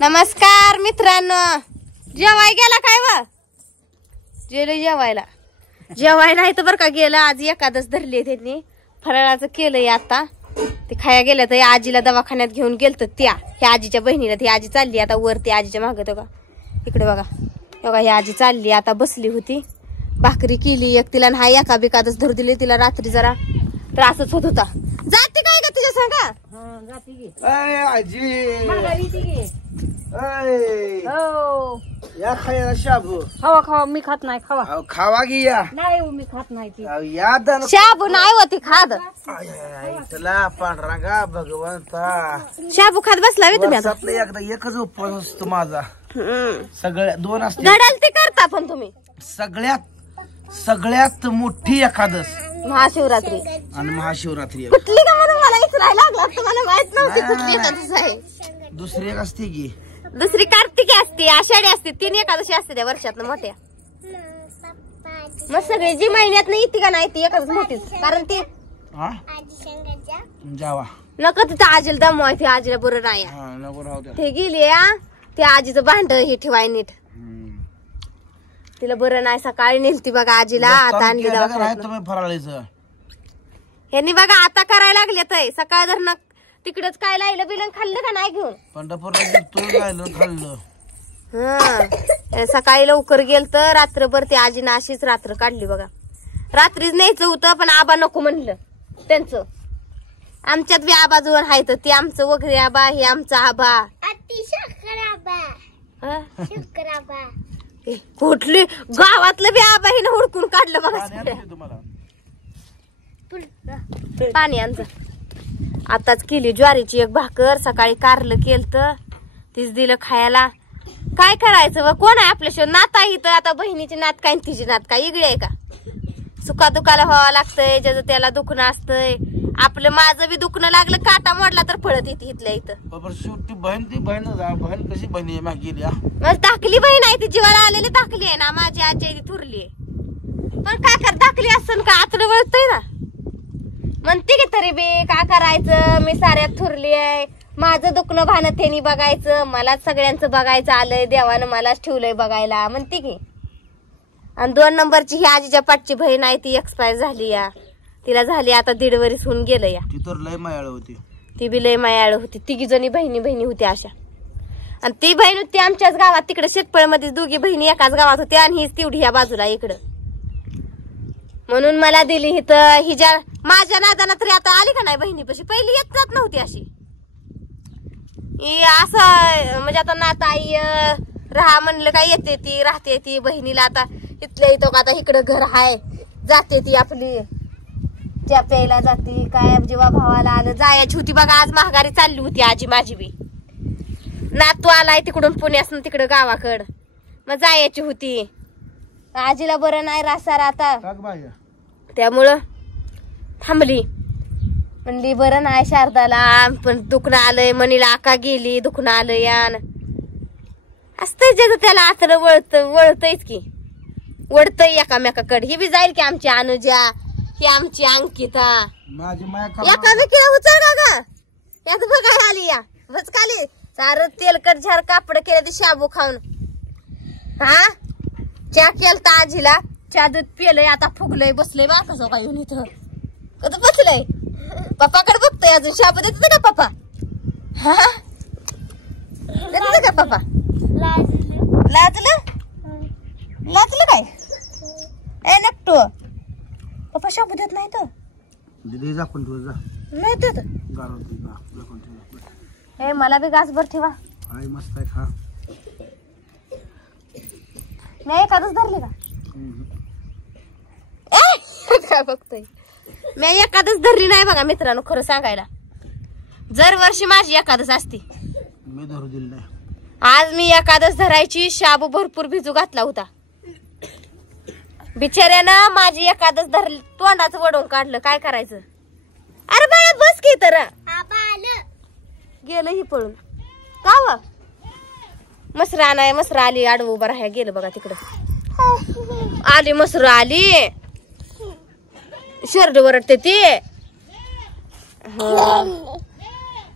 नमस्कार मित्रांनो, जेवाय गेला काय व जेवायला इथं बरं का गेला. आज एकादश धरली त्यांनी, फराळाचं केलंय. आता ते खाया गेल्या तर आजीला दवाखान्यात घेऊन गेलत. ह्या आजीच्या बहिणीला ती आजी चालली आता वरती आजीच्या मागे. बघा इकडे बघा बघा, ही आजी चालली आता. बसली होती, भाकरी केली एक तिला. हा एका बिकादच धरू दिली तिला. रात्री जरा त्रासच होत होता. जाते काय का तुझ्या सांगा या खायला शाबू खावा खावा, मी खात नाही. खावा खावा घ्या. नाही मी खात नाही ती. शाबू नाही होती खाद. इथला पांढरा भगवंता शाबू खात बसला तुम्ही आता. एकदा एकच उपवास असतो माझा. सगळ्या दोन असते घडाल ते करता पण तुम्ही. सगळ्यात मोठी एकादश महाशिवरात्री आणि महाशिवरात्री. कुठली का म्हणून मला इचरायला लागला, तुम्हाला माहित नव्हती कुठली एकादशी आहे. दुसरी एक असते की, दुसरी कार्तिकी असते, आषाढी असते. 3 एकादशी असते त्या वर्षात मोठ्या. मग सगळी जी महिन्यात नाही येते का नाही ती एकादश मोठीच. कारण ती जावा नको तिथं आजीला दमवाय. ती आजीला बरं नाही नको राहू द्या. ते गेली त्या आजीचं भांड हे ठेवाय नीट. तिला बरं नाही. सकाळी नेलती बघा आजीला. आता आणली तुम्ही फराळीचं ह्यांनी बघा आता करायला लागले. तर सकाळ धरण तिकडच काय लायलं बिलं खाल्लं का नाही घेऊन पंढरपूरला खाल्लं. सकाळी लवकर गेल तर रात्रभर ते आजीनं अशीच रात्र काढली बघा. रात्रीच न्यायचं होतं पण आबा नको म्हणलं त्यांचं. आमच्यात बी आबा जवळ आहे तर ते आमचं वगैरे आबा, हे आमचा आबा. कुठली गावातलं बी आबा हिनं हुडकून काढलं बघा. पाणी आमचं आताच केली ज्वारीची एक भाकर. सकाळी कारलं केलत, तीच दिलं खायला. काय करायचं कोण आहे आपल्याशिवाय. नात आहे तर आता बहिणीची नात काय तिची नात काय इगडी आहे का. सुका दुखाला व्हावं लागतंय, ज्याचं त्याला दुखणं असतंय. आपलं माझं बी दुखणं लागलं, काटा मोडला तर पळत येते इथल्या इथं. शेवटी बहीण ती बहीण कशी बहिणी मागेली. मग टाकली बहीण आहे ती, जीवाला आलेली टाकली आहे ना. माझी आजी ती थुरली आहे पण काय कर टाकली असं का आतडं वळतय ना. म्हणते की तरी बी काय करायचं. मी साऱ्यात थुरली आहे. माझं दुखणं भानं त्यांनी बघायचं, मलाच सगळ्यांचं बघायचं आलंय. देवानं मलाच ठेवलंय बघायला म्हणते की. आणि 2 नंबरची ही आजीच्या पाठची बहीण आहे ती एक्सपायर झाली या. तिला झाली आता 1.5 वर्ष होऊन गेलं या. ती तर लय मायाळ होती. ती बी लय मायाळ होती. 3 जणी बहिणी होत्या अशा. आणि ती बहीण होती आमच्याच गावात. तिकडे शेतपळमध्ये 2 बहिणी एकाच गावात होत्या आणि हीच तेवढी ह्या बाजूला इकडं. म्हणून मला दिली इथं. हिच्या माझ्या नादाना तरी आता आली का नाही बहिणीपाशी. पहिली येत जात नव्हती अशी. असं म्हणजे आता नाताई राहा म्हणलं काय येते ती, राहते ती. बहिणीला आता इथल्या इथं आता इकडं घर आहे, जाते ती आपली. च्या प्यायला जाते काय. जेव्हा भावाला आलं जायची होती बघा. आज महागारी चालली होती आजी माझी बी. नातू आलाय तिकडून पुण्यासून तिकडं गावाकड. मग जायची होती. आजीला बरं नाही रासार आता, त्यामुळं थांबली. म्हणली बरं नाही शारदाला पण दुखणं आलंय. मनीला आका गेली दुखणं आलं यान. असतंय ज्याचं त्याला आतलं वळतयच की. वळतय एकामेकाकडे. ही बी जाईल की आमची अनुजा, ही आमची अंकिता. एकामेकीला उचल का ग. यात बघायला आली या बस खाली. सारं तेलकट झार कापड केलं ते शाबू खाऊन. हा चहा केलता आजीला. चहा दूध पिलंय आता. फुगलंय बसलंय बा कसं काय येऊन इथं. कसं बसलंय पप्पाकडे बघतोय. अजून शाबू देत का पप्पा. हा देत का पप्पा. लाजलं काय ए नकटो. पप्पा शाबू देत नाही तर नाही देत. ए मला बी गासभर ठेवा. मस्त आहे खा. नाही एकादच धरली का काय बघतोय. मी एकादच धरली नाही बघा मित्रांनो. खरं सांगायला जर वर्षी माझी एकादश असती. मी धरू दिली नाही. आज मी एकादश धरायची. शाबू भरपूर भिजू घातला होता. बिचाऱ्यानं माझी एकादश धरली. तोंडाचं वडवून काढलं. काय करायचं. अरे बाळा बस की तर. गेलं ही पळून का व. मसरा नाही. मसरा आली आडवं उभं राहायला गेलं बघा तिकडं. आली मसर आली. शर्ट वरटते ती.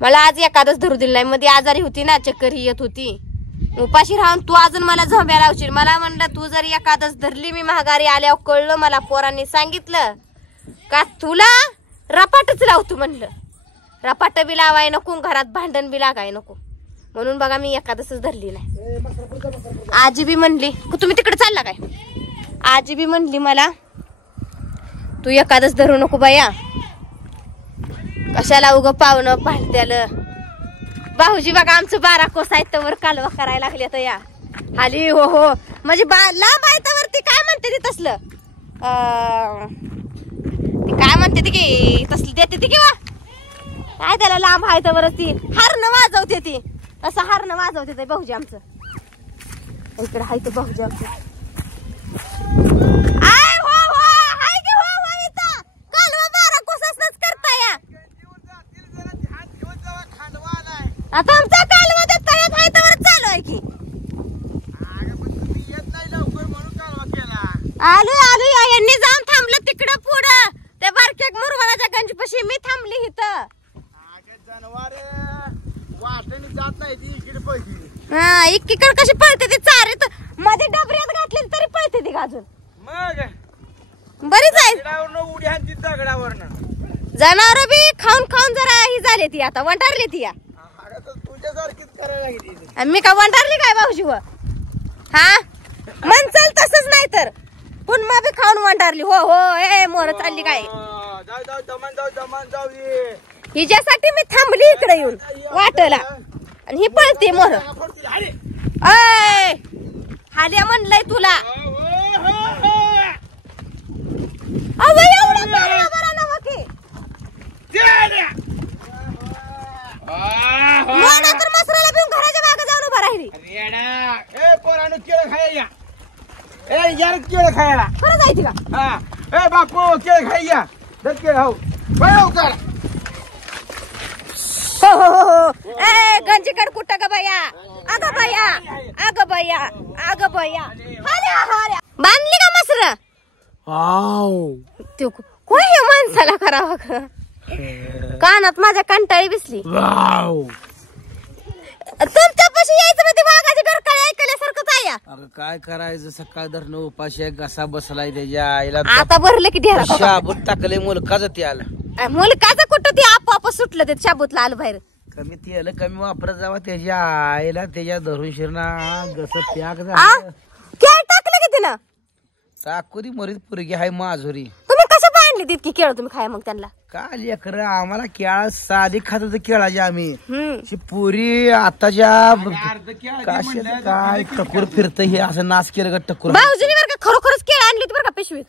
मला आज एखादच धरू दिलं नाही. मध्ये आजारी होती ना, चक्कर ही येत होती. उपाशी राहून तू अजून मला झोंब्या लावशील. मला म्हणलं तू जर एखादच धरली, मी महागारी आल्यावर कळलं मला, पोरांनी सांगितलं का तुला रपाटच लावतो म्हणलं. रपाट बी लावाय नको, घरात भांडण बी लागाय नको, म्हणून बघा मी एखादच धरली नाही. आजी बी म्हणली, तुम्ही तिकडे चालला काय? आजी बी म्हणली मला तू एखादच धरू नको बाया, कशाला उग पाहुणं भांडत्यालं. भाऊजी बघा आमचं 12 कोस आहे तर कालवा करायला लागले तर या आली. हो हो म्हणजे लांब आहे तर ती काय म्हणते ती तसलं, ती काय म्हणते ती की तसली देते ती किंवा काय त्याला लांब आहे तर ती हारणं वाजवते, ती तसं हारणं वाजवते ते भाऊजी आमचं. इकडे आहे तर भाऊजी आमचं. आता आमचा कालवा तळ्यात आहे तर चालू आहे की. आलो आलो यांनी जाऊन थांबलं तिकडं पुढं त्या बारक्या मुरगाळाच्या गंजपाशी. मी थांबली इथं. हा इकडे कशी पळते ती चारीत मध्ये डबऱ्यात घातली तरी पळते ती अजून. बरीच आहे जनावर बी खाऊन खाऊन जरा ही झाली ती, आता वंटारली ती. मी का वंटारली काय भाऊजी व? हा म्हणचाल तसंच नाही तर पुन्हा बी खाऊन वंटारली. हो हो ए मोर चालली काय हिच्यासाठी मी थांबली इकडे येऊन वाटला, आणि ही पळते मोर. अय हाल्या म्हणलंय तुला तर मसराला पिऊन घराच्या मागे जाऊन उभा राहिली. केळ खायला खरं जायची का? बापू केळ खायला केळ हो हो हो हो. ए गंजीकड कुठं ग बाया? अगं बाया अगं बाया अगं बाया. हाल्या हाल्या बांधली का मसर? कोण हे माणसाला करावं ग? कानात माझ्या कंटाळी बसली. तुमच्यापाशी यायचं म्हणजे वाघाची डरकाळी ऐकल्यासारखंच आहे. अगं काय करायचं, सकाळ धरणं उपाशी घसा बसलाय त्याच्या आईला. आता भरलं की ढेरा शाबूत टाकले मुलकाच ते आला. मुलकाचं कुठं ते आपोआप सुटलं ते शाबूतला आलं बाहेर. कमी तेल कमी वापरत जावा त्याच्या आईला, त्याच्या धरून शिरणा गस प्याक झालं. केळ टाकलं की तिनं टाकूरी मरीत पुरगी हाय माजुरी. तुम्ही कसं बांधली तितकी केळ तुम्ही खाय मग त्यांना? काय लेकर आम्हाला केळा साधी खात होतो केळाची आम्ही. पुरी आताच्या काय टकूर फिरत हे असं नाच केलं का टकूर. भाऊजीने बरं का खरोखरच केळ आणली होती बरं का पिशवीत.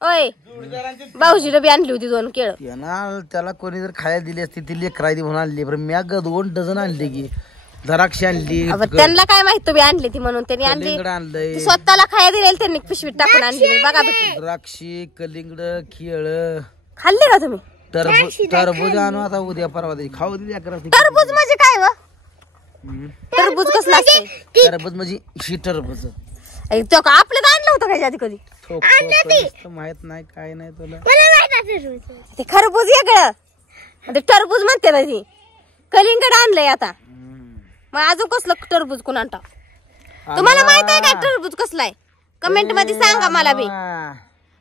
ओय भाऊजीला बी आणली होती 2 केळ. त्याला कोणी जर खायला दिली असती ती लेकरायची म्हणून आणली. बरं मी 2 डझन आणली की द्राक्ष आणली. त्यांना काय माहित तुम्ही आणली ती म्हणून त्यांनी आणली. आणलंय स्वतःला खायला दिलेली त्यांनी पिशवीत टाकून आणली. बघा द्राक्षी कलिंगड केळ खाल्ले का तुम्ही? टरबूज आणू आता उद्या परवा खाऊ दिली. टरबूज म्हणजे काय व? टरबूज कसलं असतं? टरबूज म्हणजे ही टरबूज आपल्यात आणलं होतं का आधी कधी? माहित नाही काय नाही तुला. ते खरबूज वेगळं, ते टरबूज म्हणते ना ती. कलिंगड आणलंय आता. मग अजून कसलं टरबूज कोण आणता? तुम्हाला माहित आहे का टरबूज कसलाय? कमेंट मध्ये सांगा मला बी.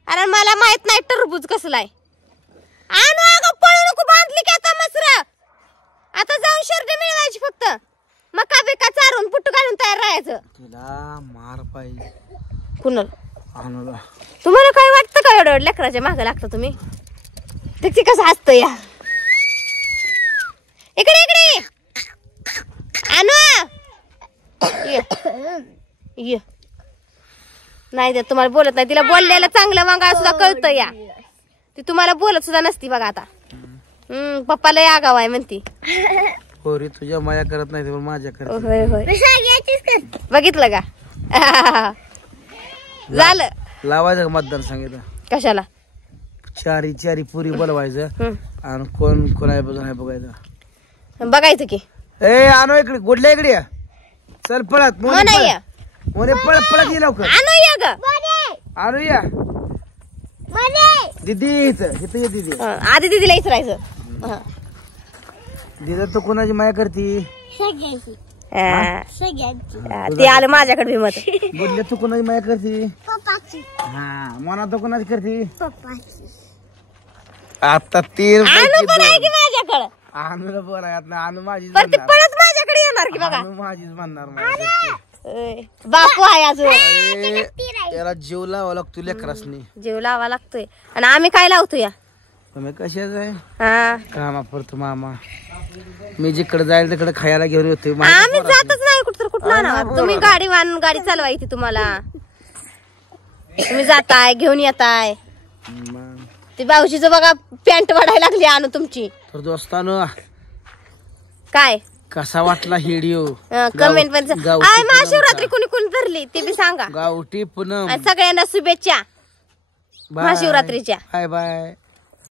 अरे मला माहित नाही टरबूज कसलाय. आणू अगं पळू नको. बांधली की आता मसर. आता जाऊन शर्ट मिळवायची फक्त. मका बिका चारून पुट्ट घालून तयार राहायचं. तुला मार पाहिजे कुणाला? आणूला. तुम्हाला काय वाटतं का एवढं लेकराच्या मागे लागतं तुम्ही? ते कसं हसतं या. इकडे इकडे आणू ये. नाही तर तुम्हाला बोलत नाही. तिला बोललेलं चांगलं वांगा सुद्धा कळतं या. ती तुम्हाला बोलत सुद्धा नसती बघा आता. पप्पाला या गाव आहे म्हणती. पोरी तुझ्या माया करत नाही पण माझ्या करत. होय होय बघितलं का? झालं लावायचं मतदान सांगितलं. कशाला? चारी पुरी बोलवायचं आणि कोण कोणा बघायचं. बघायचं की. ए आणू इकडे गुडल्या इकडे या. चल पळत मोने पळत पळत ये लवकर. आणू या दीदी. इथं ये दीदी. आधी दीदीला इचरायचं. दिदा तू कोणाची माया करती हा. ते आलं माझ्याकडे भी मत बोलले तू कोणाची माया करती हा मना तू कोणाची करती आता तीन आणू पण आहे की माझ्याकडं आणूला बोलायत ना आणू माझीच पण ते म्हणणार परत माझ्याकडे येणार की बघा आणू माझीच म्हणणार माझ्या ओय, बापू आहे अजून अरे, त्याला जीव लावा लागतो लेकरासनी जीव लावा लागतोय आणि आम्ही काय लावतो या तुम्ही कशाच आहे हा कामा पडतो मामा मी जिकडे जाईल तिकडे खायला घेऊन येतोय आम्ही जातच नाही कुठं कुठं आणावं तुम्ही गाडी चालवायची तुम्हाला तुम्ही जाताय घेऊन येताय ते भाऊजीचं बघा पॅन्ट वाढायला लागली आणू तुमची तर दोस्तानो काय कसा वाटला व्हिडिओ कमेंट पण आय महाशिवरात्री कुणी कुणी धरली ते बी सांगा गावठी पूनम आणि सगळ्यांना शुभेच्छा बाय महाशिवरात्रीच्या बाय बाय